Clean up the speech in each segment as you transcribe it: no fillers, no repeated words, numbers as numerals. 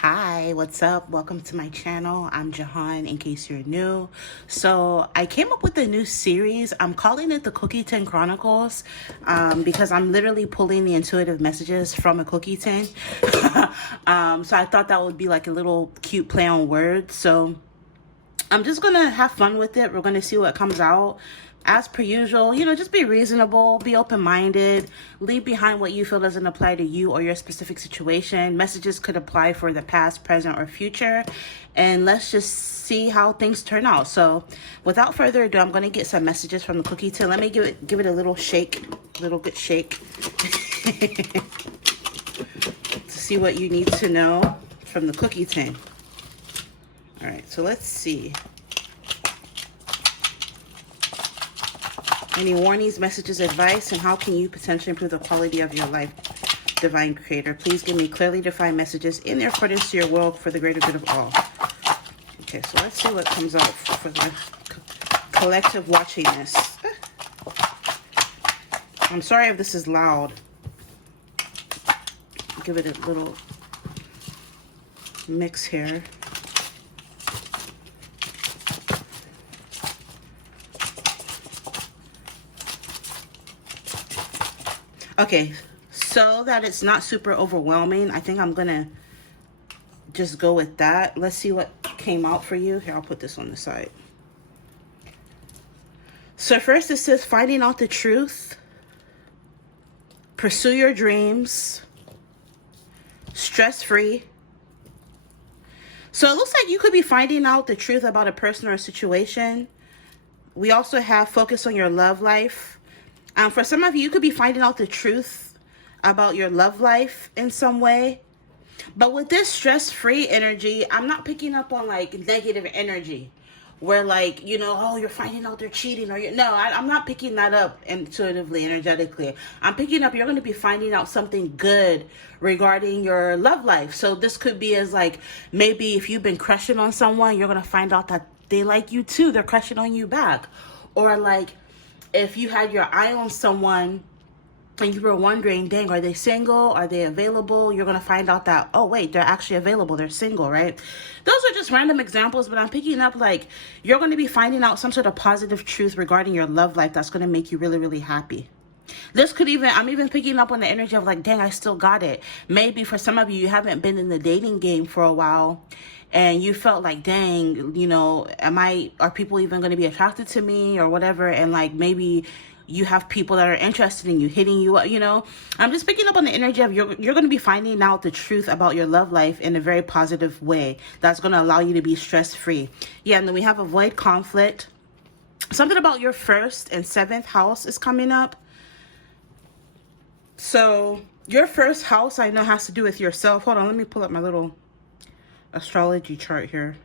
Hi, what's up? Welcome to my channel. I'm Jehan, in case you're new. So I came up with a new series. I'm calling it the Cookie Tin Chronicles because I'm literally pulling the intuitive messages from a cookie tin. So I thought that would be like a little cute play on words. So I'm just gonna have fun with it. We're gonna see what comes out. As per usual, just be reasonable, be open-minded, leave behind what you feel doesn't apply to you or your specific situation. Messages could apply for the past, present, or future. And let's just see how things turn out. So without further ado, I'm gonna get some messages from the cookie tin. Let me give it a little shake, little good shake. To see what you need to know from the cookie tin. All right, so let's see. Any warnings, messages, advice, and how can you potentially improve the quality of your life, Divine Creator? Please give me clearly defined messages in their accordance to your will for the greater good of all. Okay, so let's see what comes out for the collective watching this. I'm sorry if this is loud. Give it a little mix here. Okay, so that it's not super overwhelming, I think I'm gonna just go with that. Let's see what came out for you. Here, I'll put this on the side. So first it says finding out the truth, pursue your dreams, stress-free. So it looks like you could be finding out the truth about a person or a situation. We also have focus on your love life. For some of you, you could be finding out the truth about your love life in some way. But with this stress-free energy, I'm not picking up on like negative energy where like, oh, you're finding out they're cheating or no, I'm not picking that up intuitively, energetically. I'm picking up, you're going to be finding out something good regarding your love life. So this could be as like, maybe if you've been crushing on someone, you're going to find out that they like you too. They're crushing on you back. Or like, if you had your eye on someone and you were wondering, dang, are they single? Are they available? You're going to find out that, oh, wait, they're actually available. They're single, right? Those are just random examples, but I'm picking up like you're going to be finding out some sort of positive truth regarding your love life that's going to make you really, really happy. This could even, I'm even picking up on the energy of like, dang, I still got it. Maybe for some of you, you haven't been in the dating game for a while and you felt like, dang, are people even going to be attracted to me or whatever? And like, maybe you have people that are interested in you, hitting you up, I'm just picking up on the energy of you're going to be finding out the truth about your love life in a very positive way. That's going to allow you to be stress-free. Yeah, and then we have avoid conflict. Something about your 1st and 7th house is coming up. So your 1st house, I know, has to do with yourself. Hold on, let me pull up my little astrology chart here.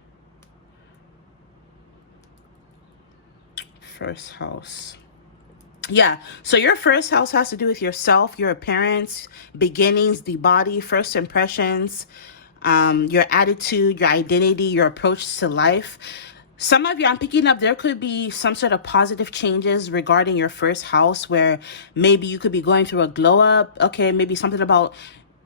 1st house. Yeah, so your 1st house has to do with yourself, your appearance, beginnings, the body, first impressions, your attitude, your identity, your approach to life. Some of you, I'm picking up, there could be some sort of positive changes regarding your 1st house where maybe you could be going through a glow up. Okay, maybe something about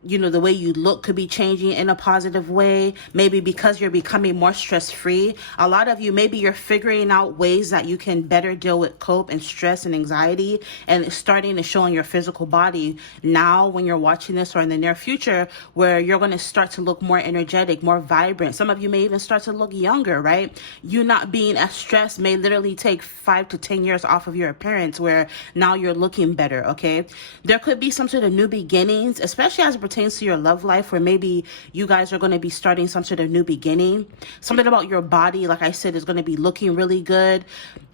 the way you look could be changing in a positive way. Maybe because you're becoming more stress-free. A lot of you, maybe you're figuring out ways that you can better deal with cope and stress and anxiety, and it's starting to show in your physical body now when you're watching this or in the near future, where you're going to start to look more energetic, more vibrant. Some of you may even start to look younger, right? You not being as stressed may literally take 5 to 10 years off of your appearance, where now you're looking better, okay? There could be some sort of new beginnings, especially as it pertains to your love life, where maybe you guys are going to be starting some sort of new beginning. Something about your body, like I said, is going to be looking really good.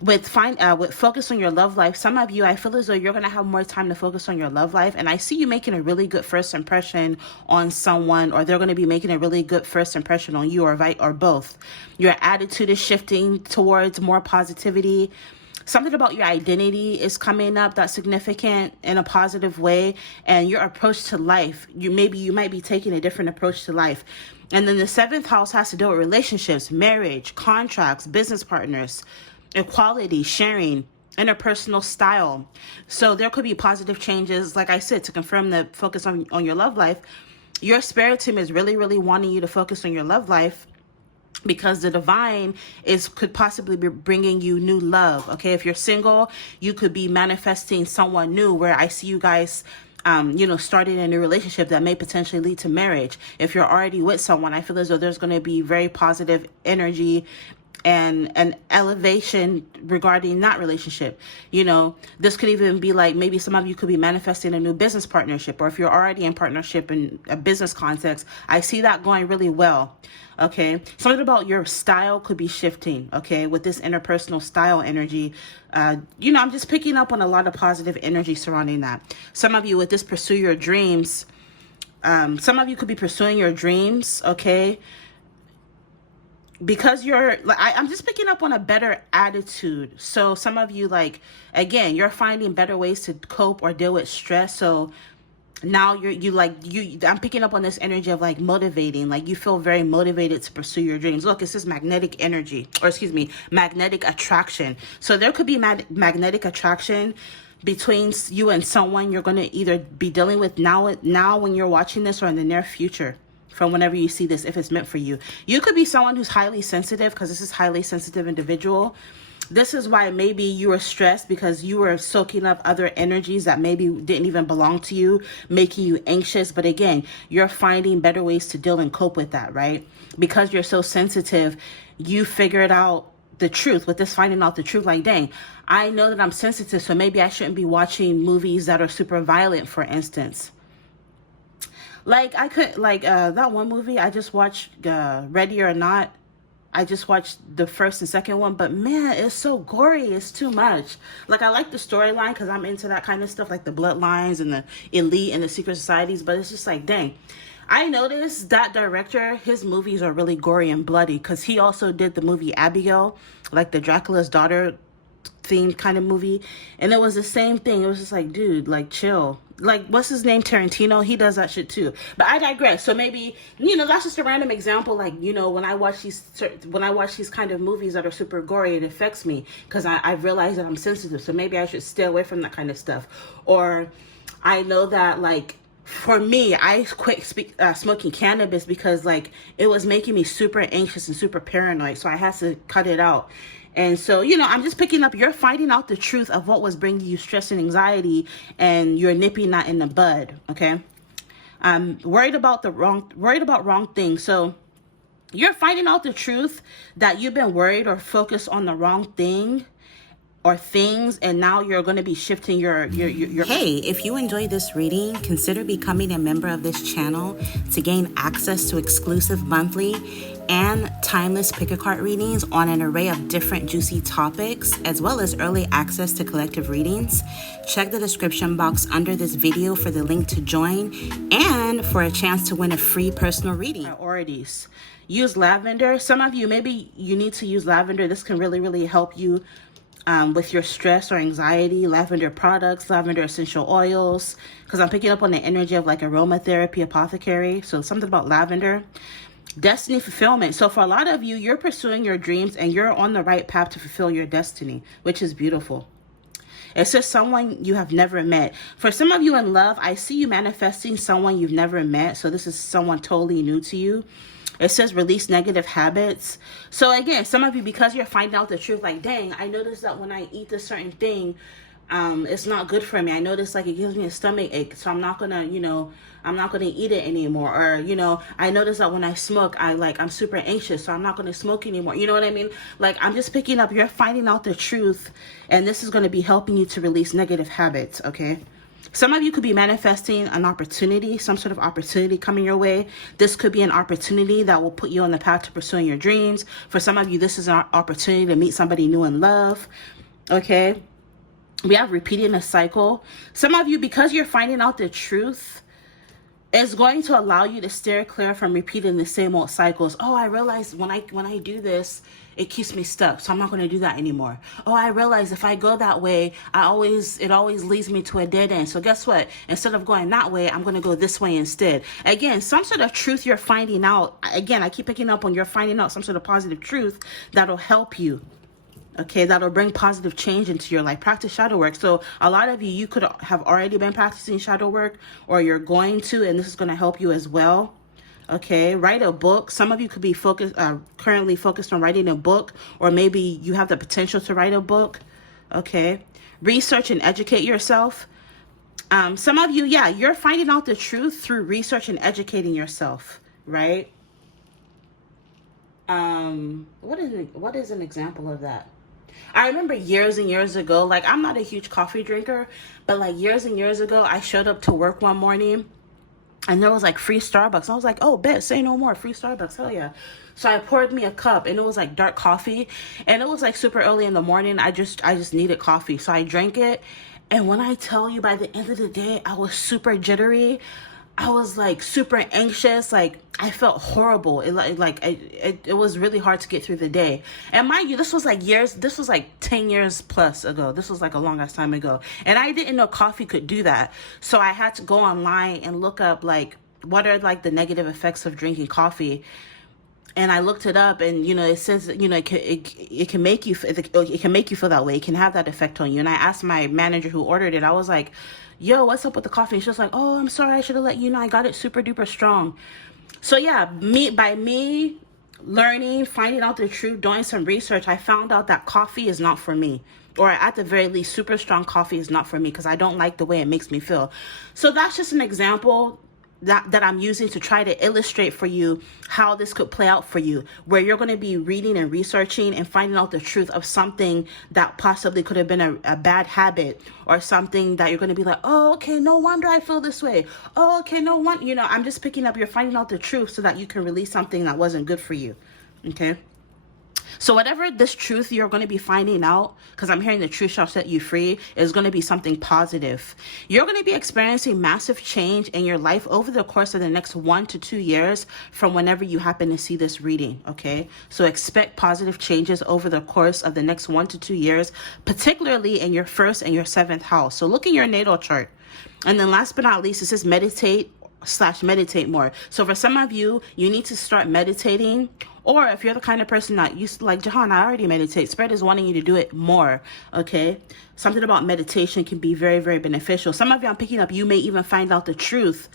With focus on your love life, some of you, I feel as though you're going to have more time to focus on your love life, and I see you making a really good first impression on someone, or they're going to be making a really good first impression on you, or both. Your attitude is shifting towards more positivity. Something about your identity is coming up that's significant in a positive way, and your approach to life, you might be taking a different approach to life. And then the 7th house has to do with relationships, marriage, contracts, business partners, equality, sharing, interpersonal style. So there could be positive changes, like I said, to confirm the focus on your love life. Your spirit team is really, really wanting you to focus on your love life, because the divine could possibly be bringing you new love. Okay, if you're single, you could be manifesting someone new, where I see you guys starting a new relationship that may potentially lead to marriage. If you're already with someone, I feel as though there's going to be very positive energy and an elevation regarding that relationship. This could even be like, maybe some of you could be manifesting a new business partnership, or if you're already in partnership in a business context, I see that going really well. Okay, something about your style could be shifting. Okay, with this interpersonal style energy, I'm just picking up on a lot of positive energy surrounding that. Some of you with this pursue your dreams. Some of you could be pursuing your dreams. Okay, because I'm just picking up on a better attitude. So some of you, again, you're finding better ways to cope or deal with stress. So now I'm picking up on this energy of motivating. You feel very motivated to pursue your dreams. Look, it says magnetic energy, or excuse me, magnetic attraction. So there could be magnetic attraction between you and someone you're going to either be dealing with now when you're watching this, or in the near future, from whenever you see this, if it's meant for you. You could be someone who's highly sensitive, because this is highly sensitive individual. This is why maybe you were stressed, because you were soaking up other energies that maybe didn't even belong to you, making you anxious. But again, you're finding better ways to deal and cope with that, right? Because you're so sensitive, you figured out the truth with this, finding out the truth. Dang, I know that I'm sensitive, so maybe I shouldn't be watching movies that are super violent, for instance. That one movie I just watched, Ready or Not. I just watched the first and second one, but man, it's so gory. It's too much. I like the storyline, because I'm into that kind of stuff, like the bloodlines and the elite and the secret societies, but it's just dang. I noticed that director, his movies are really gory and bloody, because he also did the movie Abigail, the Dracula's daughter themed kind of movie, and it was the same thing. It was just dude, chill. What's his name, Tarantino, he does that shit too. But I digress. So maybe that's just a random example. When I watch these kind of movies that are super gory, it affects me, because I realize that I'm sensitive, so maybe I should stay away from that kind of stuff. Or I know that for me, I quit smoking cannabis, because it was making me super anxious and super paranoid, so I had to cut it out. And so, I'm just picking up, you're finding out the truth of what was bringing you stress and anxiety, and you're nipping that in the bud. Okay. Worried about wrong things. So you're finding out the truth that you've been worried or focused on the wrong thing or things, and now you're going to be shifting your Hey, if you enjoyed this reading, consider becoming a member of this channel to gain access to exclusive monthly and timeless pick-a-card readings on an array of different juicy topics, as well as early access to collective readings. Check the description box under this video for the link to join and for a chance to win a free personal reading. Priorities. Use lavender. Some of you, maybe you need to use lavender. This can really, really help you with your stress or anxiety. Lavender products, lavender essential oils, because I'm picking up on the energy of aromatherapy, apothecary. So something about lavender. Destiny fulfillment. So for a lot of you, you're pursuing your dreams and you're on the right path to fulfill your destiny, which is beautiful. It says someone you have never met. For some of you in love, I see you manifesting someone you've never met. So this is someone totally new to you. It says release negative habits. So again, some of you, because you're finding out the truth, dang, I noticed that when I eat this certain thing, it's not good for me. I notice it gives me a stomach ache, so I'm not gonna, I'm not gonna eat it anymore. Or, I notice that when I smoke, I'm super anxious, so I'm not gonna smoke anymore. You know what I mean? I'm just picking up, you're finding out the truth, and this is gonna be helping you to release negative habits, okay? Some of you could be manifesting an opportunity, some sort of opportunity coming your way. This could be an opportunity that will put you on the path to pursuing your dreams. For some of you, this is an opportunity to meet somebody new in love, okay? We have repeating a cycle. Some of you, because you're finding out the truth, it's going to allow you to steer clear from repeating the same old cycles. Oh, I realize when I do this, it keeps me stuck, so I'm not going to do that anymore. Oh, I realize if I go that way, it always leads me to a dead end. So guess what? Instead of going that way, I'm going to go this way instead. Again, some sort of truth you're finding out. Again, I keep picking up on you're finding out some sort of positive truth that'll help you. Okay, that'll bring positive change into your life. Practice shadow work. So a lot of you, you could have already been practicing shadow work, or you're going to, and this is going to help you as well. Okay, write a book. Some of you could be currently focused on writing a book, or maybe you have the potential to write a book. Okay, research and educate yourself. Some of you, yeah, you're finding out the truth through research and educating yourself, right? What is an example of that? I remember years and years ago, like I'm not a huge coffee drinker, but like years and years ago, I showed up to work one morning and there was like free Starbucks. I was like, oh, bet, say no more, free Starbucks, hell yeah. So I poured me a cup and it was like dark coffee and it was like super early in the morning. I just needed coffee. So I drank it. And when I tell you, by the end of the day, I was super jittery. I was like super anxious. Like I felt horrible. It was really hard to get through the day. And mind you, this was like 10 years plus ago. This was like a long ass time ago. And I didn't know coffee could do that. So I had to go online and look up like what are like the negative effects of drinking coffee. And I looked it up, and it says it can make you feel that way. It can have that effect on you. And I asked my manager who ordered it. I was like, "Yo, what's up with the coffee?" And she was like, "Oh, I'm sorry. I should have let you know. I got it super duper strong." So yeah, me learning, finding out the truth, doing some research, I found out that coffee is not for me. Or at the very least, super strong coffee is not for me because I don't like the way it makes me feel. So that's just an example that I'm using to try to illustrate for you how this could play out for you, where you're going to be reading and researching and finding out the truth of something that possibly could have been a bad habit, or something that you're going to be like, oh, okay, no wonder I feel this way. Oh, okay, no wonder, I'm just picking up, you're finding out the truth so that you can release something that wasn't good for you. Okay. So whatever this truth you're going to be finding out, because I'm hearing the truth shall set you free, is going to be something positive. You're going to be experiencing massive change in your life over the course of the next 1 to 2 years from whenever you happen to see this reading, okay? So expect positive changes over the course of the next 1 to 2 years, particularly in your first and your seventh house. So look in your natal chart. And then last but not least, it says meditate more. So for some of you, you need to start meditating. Or if you're the kind of person that used to, like, Jehan, I already meditate. Spirit is wanting you to do it more, okay? Something about meditation can be very, very beneficial. Some of you, I'm picking up, you may even find out the truth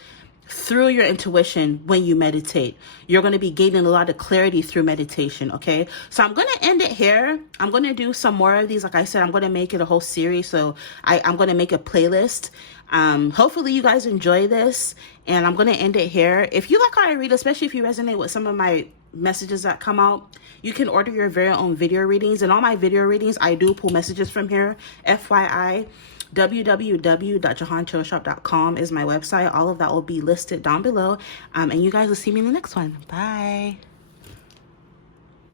through your intuition when you meditate. You're going to be gaining a lot of clarity through meditation, okay? So I'm going to end it here. I'm going to do some more of these. Like I said, I'm going to make it a whole series. So I'm going to make a playlist. Hopefully you guys enjoy this, and I'm going to end it here. If you like how I read, especially if you resonate with some of my messages that come out, you can order your very own video readings. And all my video readings, I do pull messages from here. FYI, www.jehanchillshop.com is my website. All of that will be listed down below. And you guys will see me in the next one. Bye.